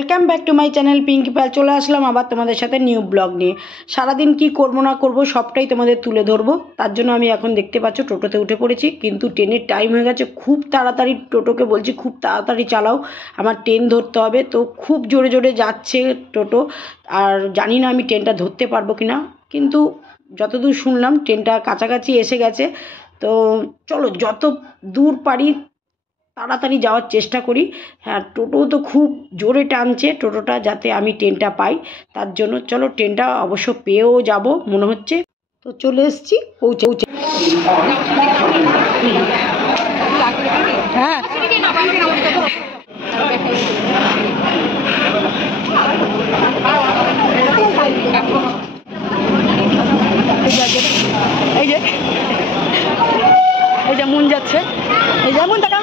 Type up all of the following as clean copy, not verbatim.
Welcome back to my channel Pinky Pal. চলে আসলাম আবার তোমাদের সাথে নিউ ব্লগ নিয়ে। সারাদিন কি করব না করব সবটাই তোমাদের তুলে ধরবো। তার জন্য আমি এখন দেখতে পাচ্ছ টোটোতে উঠে পড়েছি, কিন্তু ট্রেনের টাইম হয়ে গেছে। খুব তাড়াতাড়ি টোটোকে বলছি খুব তাড়াতাড়ি চালাও, আমার ট্রেন ধরতে হবে। তো খুব জোরে জোরে যাচ্ছে টোটো, আর জানি না আমি ট্রেনটা ধরতে পারবো কি না, কিন্তু যতদূর শুনলাম ট্রেনটা কাছাকাছি এসে গেছে। তো চলো যত দূর পারি তাড়াতাড়ি যাওয়ার চেষ্টা করি। হ্যাঁ, টোটো তো খুব জোরে টানছে টোটোটা, যাতে আমি ট্রেনটা পাই। তার জন্য চলো ট্রেনটা অবশ্য পেয়েও যাব মনে হচ্ছে। তো চলে এসেছি, পৌঁছে হ্যাঁ এই যে এই যেমন যাচ্ছে, এই যেমন টাকা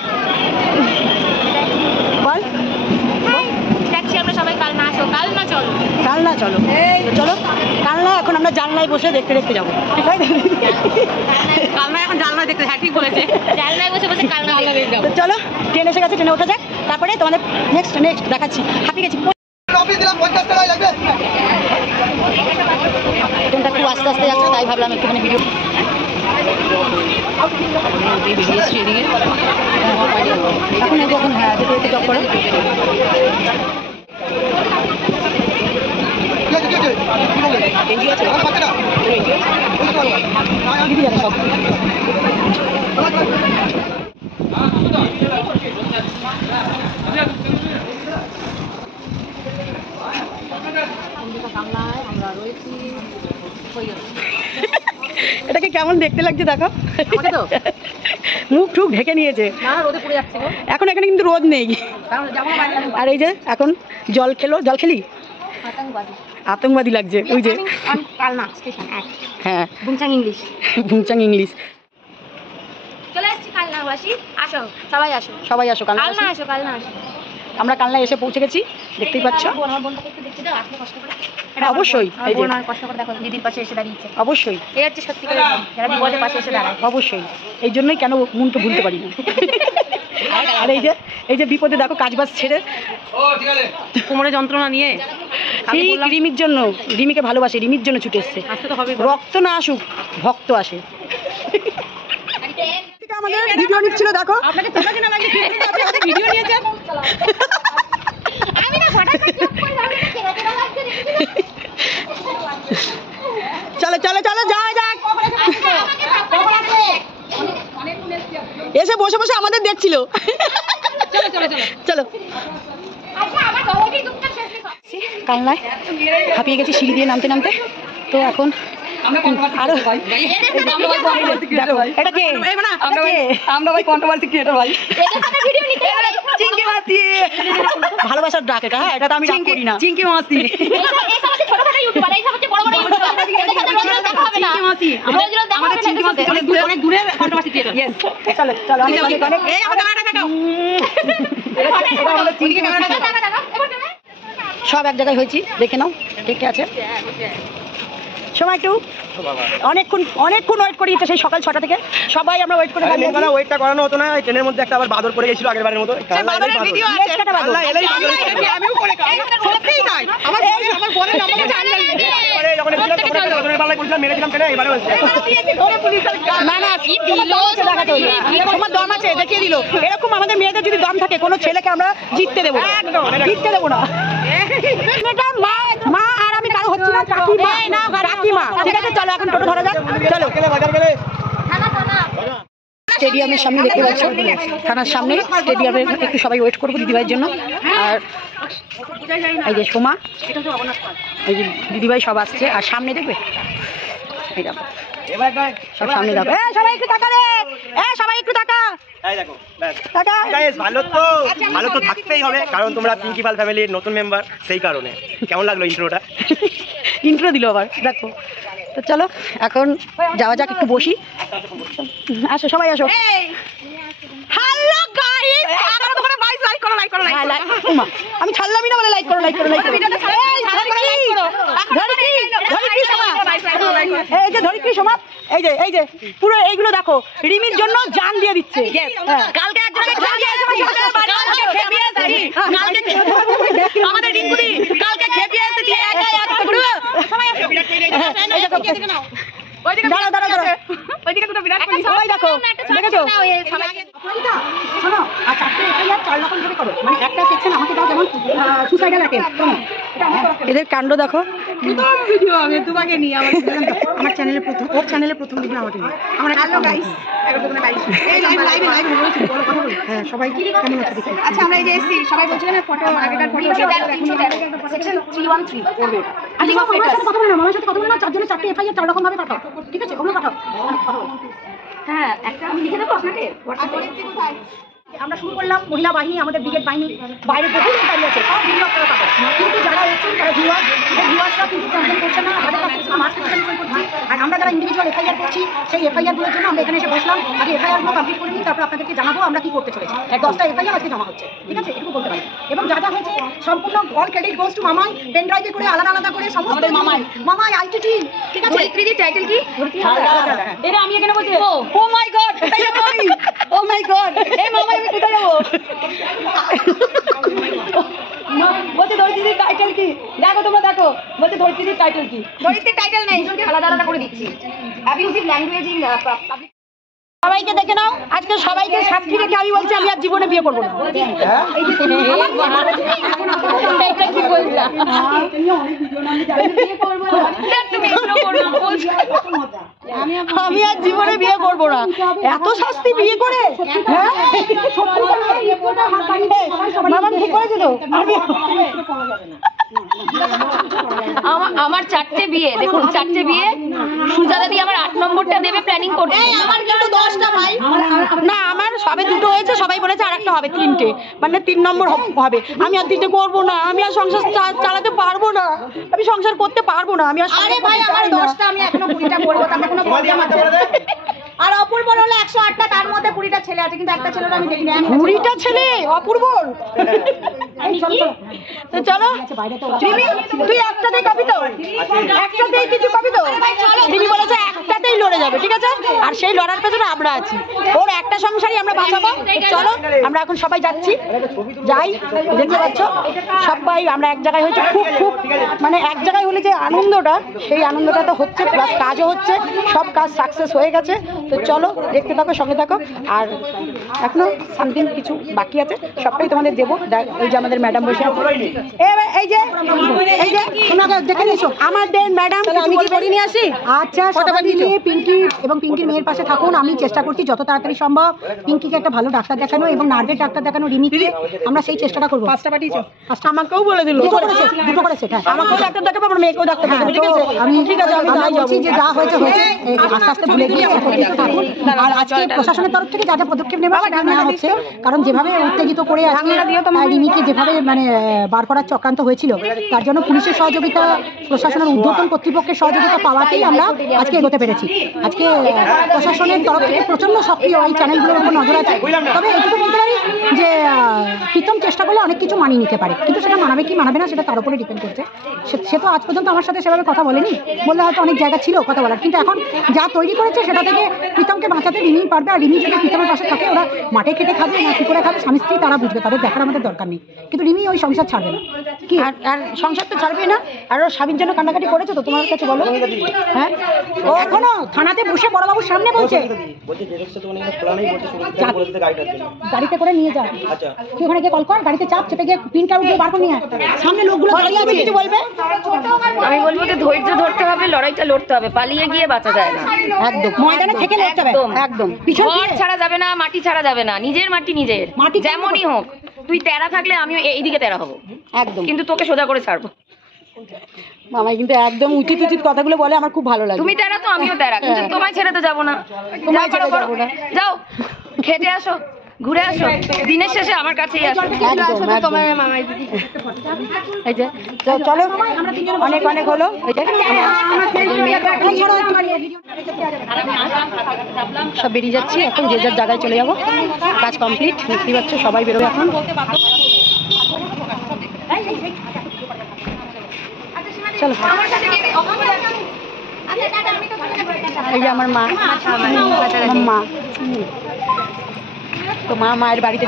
বল যাচ্ছি আমরা সবাই। কাল না চলো চলো কাল না, এখন আমরা জানলায় বসে দেখতে দেখতে যাবো। কাল না, এখন জানলায় দেখতে। হ্যাঁ ঠিক বলেছে, জানলায় বসে বসে কাল না দেখতে যাবো। চলো ট্রেন এসে গেছে, ট্রেনে ওঠা যাক, তারপরে তোমাদের নেক্সট দেখাচ্ছি। হাঁপিয়ে গেছি, ট্রেনটা খুব আস্তে আস্তে যাচ্ছে, তাই ভাবলাম একটুখানি ভিডিও। এখন এই যখন হ্যাঁ যেতে যেতে জব করো। সব এটাকে কেমন দেখতে লাগছে দেখো, মুখ টুক ঢেকে নিয়েছে। এখন এখানে কিন্তু রোদ নেই, আর এই যে এখন জল খেলি আতঙ্কবাদী লাগছে। ওই যে হ্যাঁ ভুংচাং ইংলিশ। চলে আসছি কালনাবাসী, আসো সবাই আসো, সবাই আসো কালনা আসো। আমরা কালনা এসে পৌঁছে গেছি, দেখতেই পাচ্ছ। অবশ্যই কষ্ট করে দেখো, দিদির পাশে এসে দাঁড়িয়েছে। অবশ্যই এই হচ্ছে সত্যি করে যারা বিপদের পাশে এসে দাঁড়ায়। অবশ্যই এই জন্যই কেন মনকে ভুলতে পারি না। আর এই যে বিপদে দেখো কাজবাজ ছেড়ে কোমরে যন্ত্রণা নিয়ে রিমির জন্য, রিমিকে ভালোবাসে, রিমির জন্য ছুটে এসছে। রক্ত না আসুক, ভক্ত আসে। আমাদের ভিডিও নিচ্ছিল দেখো, আপনাকে ভিডিও নিয়েছে। চলো চলো চলো যাও যাক। এসে বসে বসে আমাদের দেখছিল। চলো কালনায় হাঁপিয়ে গেছি সিঁড়ি দিয়ে নামতে নামতে। তো এখন আরো এটা কে? আমরা ভাই কন্ট্রোভার্সি ক্রিয়েটর ভাই, ভালোবাসার ডাক এটা। হ্যাঁ, এটা তো আমি রাগ করি না। চিঙ্কি মাসি, সব এক জায়গায় হয়েছি, দেখে নাও ঠিক আছে। সময় একটু অনেকক্ষণ ওয়েট করিয়েছে, সেই সকাল 6টা থেকে সবাই আমরা ওয়েট করে। ওয়েটটা করানো হতো না, ট্রেনের মধ্যে একটা আবার বাদর পড়ে গেছিল আগের বারের মতো। দম আছে দেখিয়ে দিল। এরকম আমাদের মেয়েদের যদি দম থাকে, কোনো ছেলেকে আমরা জিততে দেবো না। মা আর আমি কারো হচ্ছি না, কাকিমা। ঠিক আছে চলো এখন টোটো ধরা যাক। চলো স্টেডিয়ামের সামনে দেখতে পাচ্ছ, থানার সামনে স্টেডিয়ামের একটু সবাই ওয়েট করবো দিদিভাইয়ের জন্য। আর এই যে সোমা, এই যে দিদিভাই সব আসছে। আর সামনে দেখবে এই দেখো সব সামনে দেখো। সবাই একটু তাকা রে, সবাই একটু তাকা। ভালো তো থাকতেই হবে, কারণ তোমরা পিঙ্কি পাল ফ্যামিলির নতুন মেম্বার, সেই কারণে। কেমন লাগলো ইন্ট্রোটা? ইন্ট্রো দিল আবার দেখো। তো চলো এখন যাওয়া যাক, একটু বসি। আসো সবাই আসো। হ্যালো গাইস, আমি ছাড়লামই না বলে লাইক করো। এই যে ধরিত্রী সোমা, এই যে পুরো এইগুলো দেখো, রিমির জন্য জান দিয়ে দিচ্ছে। কালকে একজনকে আমাদের বিরাট কোহলি সবাই দেখো দেখেছো শোনো আর 4টে এফআইআর 4 রকম ভাবে করো মানে একটা সেকশন আমাকে দাও যেমন সুসাইডাল অ্যাটেম্প এদের কাণ্ড দেখো প্রথম ভিডিও আমি তোমাকে নিয়ে আমার চ্যানেলে প্রথম ওর চ্যানেলে প্রথম ভিডিও আমাকে নিয়ে আমার হ্যালো গাইস এই লাইভে বলো কথা বলো হ্যাঁ সবাই কেমন আছে দেখি আচ্ছা আমরা এই যে এসেছি সবাই বলছিল না ফটো আগেকার ফটো সেকশন 313 করবে ওটা মামার সাথে কথা বলে না 4 জনের 4টে এফআইআর 4 রকম ভাবে পাঠাও ঠিক আছে ওগুলো পাঠাও হ্যাঁ একটা আমি লিখে দেবো আপনাকে আমরা শুরু করলাম মহিলা বাহিনী আমাদের ব্রিগেড বাহিনী বাইরে বহু লোক দাঁড়িয়ে আছে সব ভিডিও আপনারা পাবেন কিন্তু যারা এসেছেন তারা ভিউয়ার্সরা কিন্তু কমপ্লেন করছে না আমাদের কাছে শুধু মাস্ক কমপ্লেন করছি আর আমরা যারা ইন্ডিভিজুয়াল এফআইআর করছি সেই এফআইআরগুলোর জন্য আমরা এখানে এসে বসলাম আগে এফআইআরগুলো কমপ্লিট করে নিই তারপর আপনাদেরকে জানাবো আমরা কি করতে চলেছি 10টা এফআইআর আজকে জমা হচ্ছে ঠিক আছে এটুকু বলতে পারি এবং যা যা হয়েছে সম্পূর্ণ অল ক্রেডিট গোস টু মামাই পেন ড্রাইভে করে আলাদা আলাদা করে সমস্ত মামাই আইটি টিম ঠিক আছে ধরিত্রীর টাইটেল কি এটা আমি এখানে বলছি ও মাই গড ও মাই গড এই মামাই আমি কোথায় যাবো বলছে ধরিত্রীর টাইটেল কি দেখো তোমরা দেখো বলছে ধরিত্রীর টাইটেল কি ধরিত্রীর টাইটেল নেই আলাদা আলাদা করে দিচ্ছি অ্যাবিউজিভ ল্যাঙ্গুয়েজ ইন পাবলিক সবাইকে দেখে নাও আজকে সবাইকে সাক্ষী রেখে আমি বলছি আমি আর জীবনে বিয়ে করবো না আমি আর জীবনে বিয়ে করবো না এত শাস্তি বিয়ে করে মামা ঠিক করেছে তো আমার 4টে বিয়ে দেখুন 4টে বিয়ে সুজাতা দিয়ে আমার 8 নম্বরটা দেবে প্ল্যানিং করছে আমার কিন্তু 10টা ভাই না আমার সবে 2টো হয়েছে সবাই বলেছে আরেকটা হবে 3টে মানে 3 নম্বর হবে আমি আর 3টে করবো না আমি আর সংসার চালাতে পারবো না আমি সংসার করতে পারবো না আমি আর আরে ভাই আমার 10টা আমি এখনো 20টা করবো তাতে কোনো প্রবলেম আছে আর অপূর্বর হলো 108টা তার মধ্যে 20টা ছেলে আছে কিন্তু একটা ছেলেও আমি দেখিনি 20টা ছেলে অপূর্বর তো চলো তুই একটাতেই কপি তো একটাতেই কিছু কপি তো তিনি বলেছে একটাতেই লড়ে যাবে ঠিক আছে আর সেই লড়ার পেছনে আমরা আছি ওর একটা সংসারই আমরা বাঁচাবো চলো আমরা এখন সবাই যাচ্ছি যাই দেখতে পাচ্ছ সবাই আমরা এক জায়গায় হয়েছে খুব খুব মানে এক জায়গায় হলে যে আনন্দটা সেই আনন্দটা তো হচ্ছে প্লাস কাজও হচ্ছে সব কাজ সাকসেস হয়ে গেছে তো চলো দেখতে থাকো সঙ্গে থাকো আর এখনো সামথিং কিছু বাকি আছে সবটাই তোমাদের দেবো এই যে আমাদের ম্যাডাম বসে এই যে দেখে নিয়েছো আমাদের ম্যাডাম আমি কি করে নিয়ে আসি আচ্ছা সবাই মিলে পিঙ্কি এবং পিঙ্কির মেয়ের পাশে থাকুন আমি চেষ্টা করছি যত তাড়াতাড়ি সম্ভব পিঙ্কিকে একটা ভালো ডাক্তার দেখানো এবং নার্ভের ডাক্তার দেখানো রিমিকে আমরা সেই চেষ্টাটা করবো 5টা পাঠিয়েছো 5টা আমাকেও বলে দিল দুটো করেছে আমাকেও ডাক্তার দেখাবো আমার মেয়েকেও ডাক্তার দেখাবো ঠিক আছে আমি ঠিক আছে আমি বলছি যে যা হয়েছে হয়েছে আস্তে আস্তে ভুলে গিয়ে থাকুন আর আজকে প্রশাসনের তরফ থেকে যা যা পদক্ষেপ নেওয়া সেটা নেওয়া হচ্ছে কারণ যেভাবে উত্তেজিত করে আজকে রিমিকে যেভাবে মানে বার করার চক্রান্ত হয়েছিল তার জন্য পুলিশের সহযোগিতা প্রশাসনের ঊর্ধ্বতন কর্তৃপক্ষের সহযোগিতা পাওয়াতেই আমরা আজকে এগোতে পেরেছি আজকে প্রশাসনের তরফ থেকে প্রচন্ড সক্রিয় এই চ্যানেলগুলোর উপর নজর আছে তবে এটুকু বলতে পারি যে প্রীতম চেষ্টা করলে অনেক কিছু মানিয়ে নিতে পারে কিন্তু সেটা মানাবে কি মানাবে না সেটা তার উপরে ডিপেন্ড করছে সে তো আজ পর্যন্ত আমার সাথে সেভাবে কথা বলেনি বললে হয়তো অনেক জায়গা ছিল কথা বলার কিন্তু এখন যা তৈরি করেছে সেটা থেকে প্রীতমকে বাঁচাতে রিমি পারবে আর রিমি যদি প্রীতমের পাশে থাকে ওরা মাঠে খেটে খাবে না কি করে খাবে স্বামী স্ত্রী তারা বুঝবে তাদের দেখার আমাদের দরকার নেই কিন্তু রিমি ওই সংসার ছাড়বে না কি আর সংসার তো ছাড়বে না আর ওর স্বামীর জন্য কান্নাকাটি করেছো তো তোমার কাছে বলো হ্যাঁ ও এখনো থানাতে বসে বড়বাবুর সামনে বলছে গাড়িতে করে নিয়ে যা তুই ওখানে গিয়ে কল কর গাড়িতে চাপ চেপে গিয়ে প্রিন্ট আউট দিয়ে বার করে নিয়ে সামনে লোকগুলো দাঁড়িয়ে আছে কিছু বলবে আমি বলবো যে ধৈর্য ধরতে হবে লড়াইটা লড়তে হবে পালিয়ে গিয়ে বাঁচা যায় না একদম ময়দানে থেকে লড়তে হবে একদম ঘর ছাড়া যাবে না মাটি ছাড়া যাবে না নিজের মাটি নিজের মাটি যেমনই হোক তুই তেরা থাকলে আমি এইদিকে তেরা হবো একদম কিন্তু তোকে সোজা করে ছাড়বো মামাই কিন্তু একদম উচিত উচিত কথাগুলো বলে আমার খুব ভালো লাগে তুমি তেরা তো আমিও তেরা কিন্তু তোমায় ছেড়ে তো যাবো না তোমায় ছেড়ে যাবো না যাও খেতে আসো ঘুরে আসো দিনের শেষে আমার কাছেই আসো তোমার মামাই দিদি এই যে চলো অনেক অনেক হলো এই যে সব বেরিয়ে যাচ্ছি এখন যে যার জায়গায় চলে যাবো কাজ কমপ্লিট দেখতে পাচ্ছ সবাই বেরোবে এখন চলো এই যে আমার মা তো মায়ের বাড়িতে